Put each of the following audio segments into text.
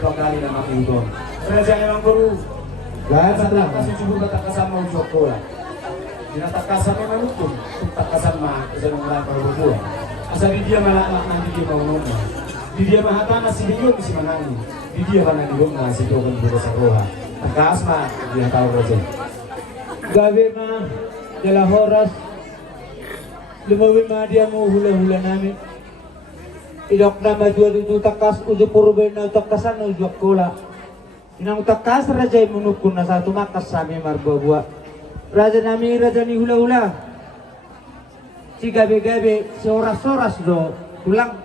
dua kali dan mati hukum. Raja memang guru. Gak salah. Kasih cukup tak kasar mau jokola. Jika tak kasar memang hukum. Tak kasar mah bisa mengelak berdua. Asal di dia malah nanti dia mau ngomong. Di dia mah hata masih bingung si manani. Di dia mana di rumah masih doang berusaha roha. Tak kasar dia tahu raja. Gabi mah dalam horas lumawin mah dia mau hula-hula namin. Idok nama dua itu takas uju purben na takasan uju kola. Inang takas raja menukun na satu makas sami marbuah. Raja nami raja ni hula-hula. Si gabi-gabi soras-soras do tulang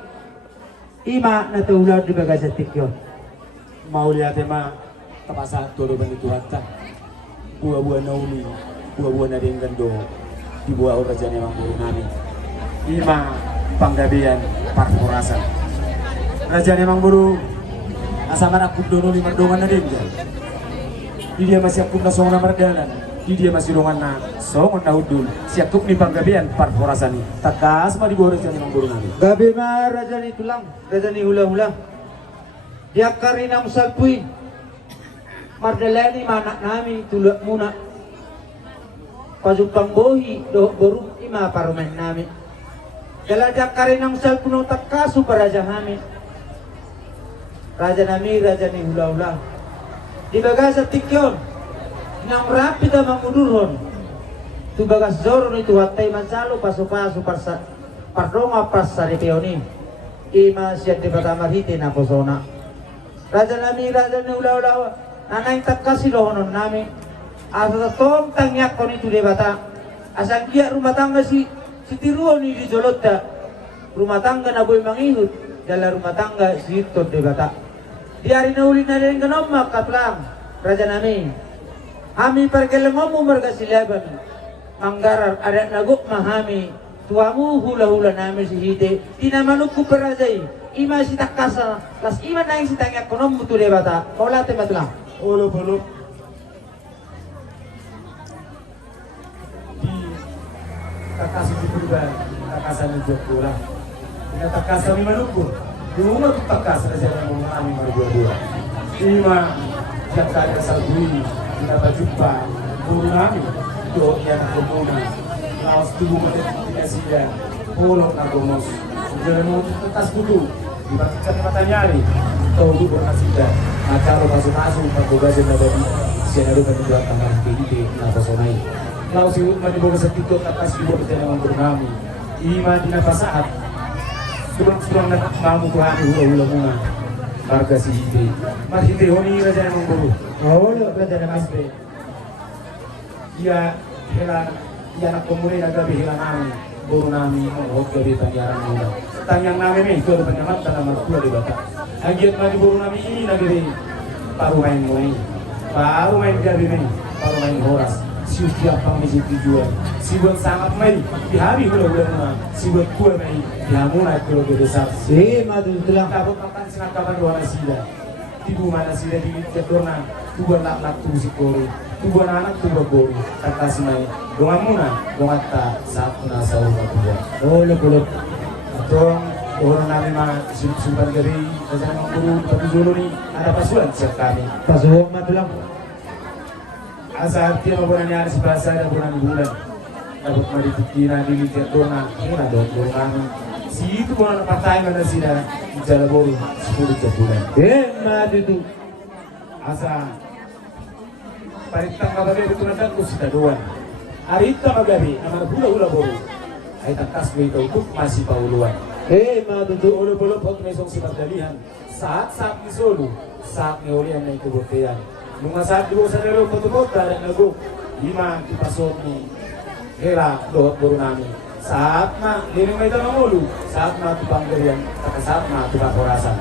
ima na tular di bagas tikyo. Mau lihat emang kapasa todo bantu hatta. Buah-buah nauli, buah-buah na dengan do di buah orang raja memang guru nami. Ima panggabian parforasan. Raja memang guru asama akut dono lima dongan na dengan. Di dia masih akut na songan na mardalan. Di dia masih dongan na songan na udul. Si akut ni panggabian parforasan ni. Takas ma di buah raja memang guru nami. Gabi mah raja ni tulang, raja ni hula-hula. Dia karina musalpui. Mardalani manak nami tulak muna. Pajupang bohi do baru ima parumen nami. Kala dia karina musalpui no takasu para raja nami. Raja nami raja ni hula-hula. Di bagasa tikyon. Nang rapi ta mangudurhon. Tu bagas zoro ni tu hatay mansalo paso-paso pardonga pasari peoni. Ima siya di pertama hiti na posona. Raja nami raja ni hula-hula. Nanay takasi lohonon nami. Asa tong tangyak ko ni tu debata. Asang kia rumah tangga si tiruon ni di Jolota. Rumah tangga na boy mangihut. Dala rumah tangga si Hitot debata. Di hari na uli na rin kanomma katlang. Raja nami. Hami pergelengomu mergasilaban. Manggarar ada naguk mahami. Tuamu hula-hula nami si hite. Tinamanuku perajai. Ima si takasa. Las ima na si tangyak konom mutu debata. Kaulate matlang. Olo bolo di takasan di perubahan takasan di Jogja kita takasan di Maluku di rumah tu takasan saja yang mengalami berdua-dua lima yang kaya salbui kita berjumpa guru nami do yang berguna laos tubuh tidak sida polok nagomos sudah mau tetas dulu dibagikan mata nyari tahu tu bernasida macam masuk-masuk pagboga din na babi siya na rin kanila tangan kiti na pasonay lau si Utman di bawah setito takas di bawah kita naman bernami ima di napasaat surang na mamu kuhani hula-hula muna marga si Hite Hite honi raja namang buru Raja naman Aspe iya nak komune na gabi hila nami buru nami huwag gabi tangyaran muna tanyang nami may ito rin panyamat na naman kuha di bata agiat mati buru nami ini lagi baru main gabi ini baru main horas siap pang misi tujuan si buat sangat mai di hari hula-hula na si buat kuah mai di hamuna kalau besar si madu tulang. dapat makan senakapan dua nasida tibu mana sida di jadorna tubuh lak tubuh si kori tubuh anak tubuh kori kata si mai dongan muna dongan ta saat na sahur matuja Lop. atong orang namin mga simpan gari kasi mga guru pati zulo ni ada pasuan siya kami Pasuhok na tulang. asa artinya mabunan niya si basa na bulan bulan dapat marititina dili jadorna ina doon kami si itu mga napatay na sila di Jalaboro 10 bulan Madu tu. asa paritang magabi ito na dako si Taduan arita magabi na mga hula-hula boro ay tangkas mo ito kung masih pauluan Madu tu. ulo-ulo pag may isang sipagdalihan saat ni Solo saat ni Olian na ikubutihan nung saat di sa nero patubot dahil nago lima ipasok ni Hera doot boro namin saat na lining may tanong ulo saat na tupanggalian at saat na tupakorasan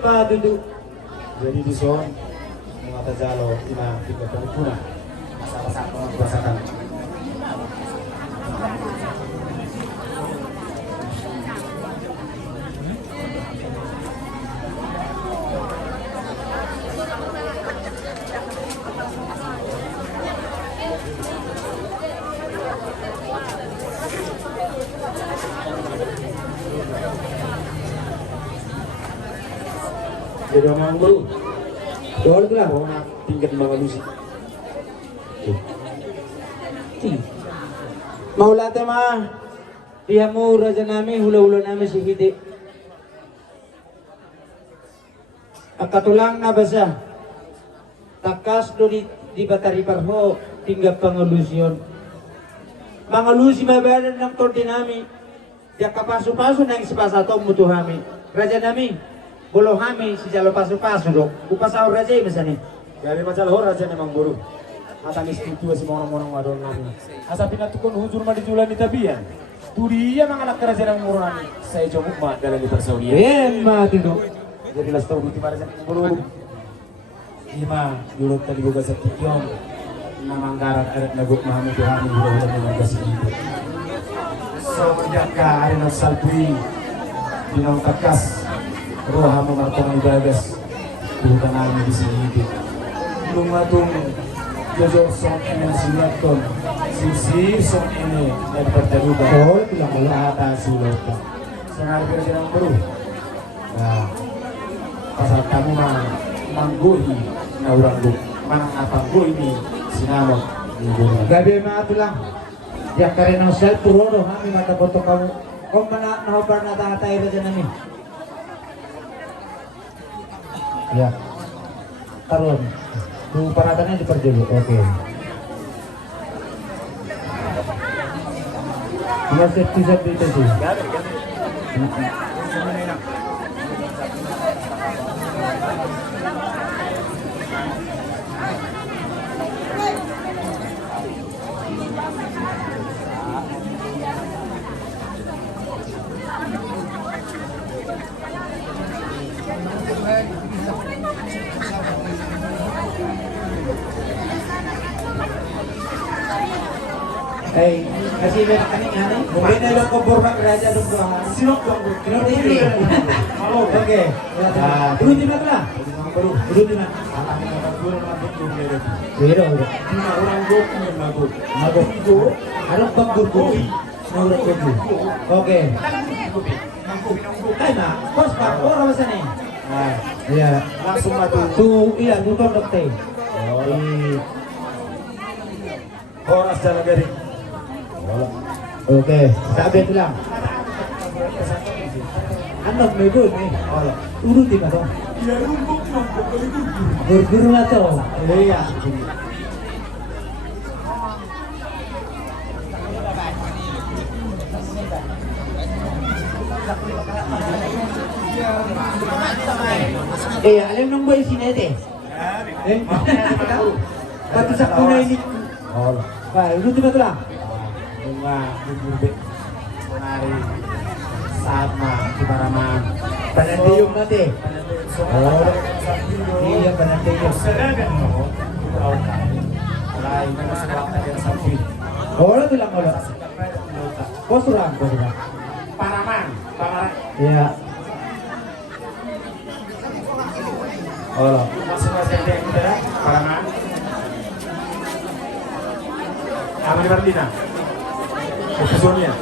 Madu tu. jadi di son mga tajalo ina pinagpapuna masawasak mga basakan Jadi orang baru. Doon ko lang. Ako na tingkat mga lusi. Maula tema. Dia mo raja namin, hula-hula namin si Hidi. Ang katulang na basa. Takas do di Batari Parho, tinggal pengelusion. Mga lusi mabayaran ng torti namin. Dia kapaso-paso na yung sipasato mutu kami. Raja namin, bolo kami si jalo paso-paso do. Upasaw raja yung masani. Kaya macam ho raja memang baru. Atang istitu si orang-orang wadon namin. Asa pinatukon hujur madijulan di tabian. Turiya mga anak kerajaan ng murani. Saya coba mat dalam di persaudian. Yan mati do. Jadi las tahu di mana yang baru. Ima dulu tadi buka setikyon. Namanggaran adat naguk mahami Tuhan hula-hula dengan kasih itu. Semenjak hari salpui dinang takas roha memartong ibagas bukan kami di sini itu. Lumatung jojo song ini sinyaton sisir song ini dari pertaruhan. Oh, bilang Kalau atas sulota. Sengaja berjalan baru. Nah, pasal kamu mangguhi na urang lu manang apanggo ini sinamot ngguhi. gabi mga lang. Dia kare ng self puro kami mata boto kamu. Kung mana nahobar na tatay raja namin. Ya. Karon. Kung paratannya di perjulu. Oke. Dia set itu sih. Eh, kasih benak kami ngane. Mungkin ada kompormak raja dong doang. Sinok dong. Kenapa ini? Halo. Oke. Nah, dulu di mana lah? Baru Dulu di mana? anak yang baru mabuk tuh dia. Beda udah. Cuma orang gok yang mabuk. Mabuk itu ada banggur kopi. Naurat kopi. Oke. Ay na, bos pak, orang masa nih? Nah, Iya. langsung matu. Tuh, iya, tutor dokter. Oh, horas jalan dari. Oke, sabi ito lang. Ano, may good eh. Urutin na to. Ya rumpuk rumpuk itu. Guru-guru na to. Iya. Alam nung boy sinete. Eh, pati sa kuna ini. Oh, Ba, urutin na to lang. bunga bubur menari saat di Paraman. Panandiyong natin. Oh, iya panandiyong. Oh, ito lang ulo. Posto lang ko diba? Paraman, Paraman. Iya. Oh, masing-masing yang kita Paraman. Aman Martina. Episodenya.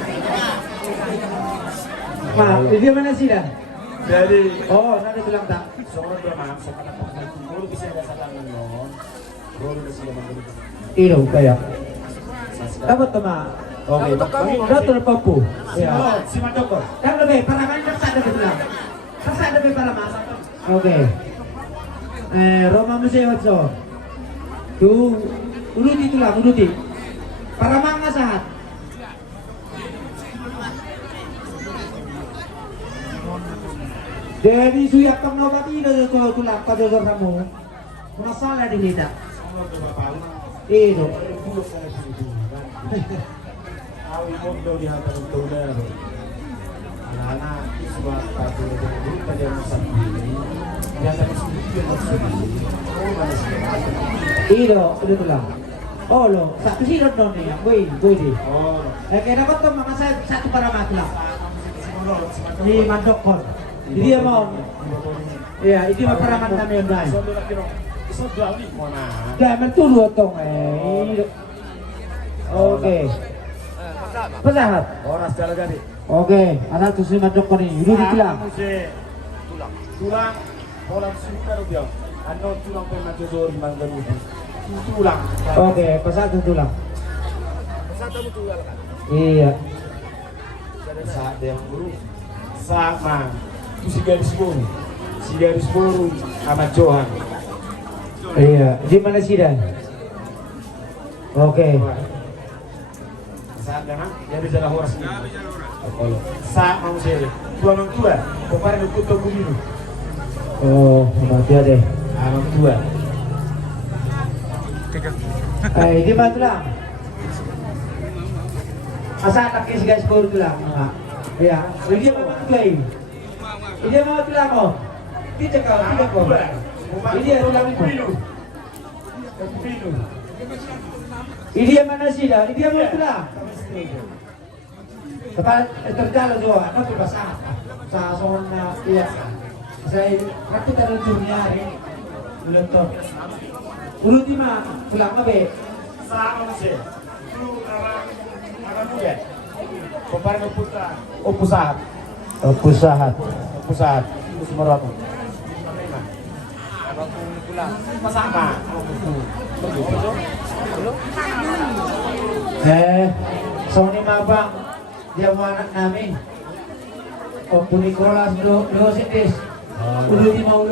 Ma, hindi mana sila? Jadi, Oh, nanti bilang tak. soalnya dia maaf, soalnya kalau bisa ada satangan non, baru ada sila mandiri. Ilo kaya. Dapat tama. Oke, Dato papu. Ya. Ya. Si Mandoko. Kan lebih para kan saksa ada bilang. Saksa ada para mas. Oke. Roma Museo Watso. Tuh, uruti itulah, uruti. Para mga sahat. Jadi suyak pang nobati na ito tulang kadodor na mo. Masalah di kita. Ito. Awi mondo di hantar untuk dulu. Anak siswa satu itu pada masa ini. Yang tadi sudah maksudnya. Oh, mana sih? Ito, ito tulang. Oh lo, satu silot doon niya. Boy di. Oh, Kaya dapat to mga satu para matla. si Ni Mandokon. Jadi dia mau. Iya, itu mah para mantan yun dahil. Isa daw ni mo na. Dahil magturo tong eh. Oke. Pasahat. Oras jalan jadi. Oke, asal tuh si Mandokon ini. Dulu di tulang. Tulang. Orang suka dia. Ano tulang pe majority manggaruti. Tulang. Oke, pasado tulang. Pasado mo tulang kan. Iya. Sa dia guru. Sama. Itu si garis buru. Si garis buru sama Johan. Iya. Di mana sih dan? Oke. Saat dengan dari jalan horas ini. Kalau saat mau sih, tua mang tua, kemarin aku tahu begini. Oh, mati deh. Mang tua. Di mana tulang? Asa anak si guys baru tulang. Iya. Dia mau tulang. Dia mau tulang mo. Kita kau, kita kau. Dia tulang mo. Ini yang mana sih dah? Ini yang mau tulang. Kapag terjalo doa, ano to basa? Sa soon na iya. Saya rakit tayo nangyari. Ulit to. Ulit di ma, tulang mabe. Sa mau sih. Itu orang muda. Kemarin putra. Opusahat. Pusahat. Opusahat. Itu semua apa? Apa pun pulang. Pasama. Sony Mabang, dia mau anak namin. O Nicolas, lo sitis. Ulo di mau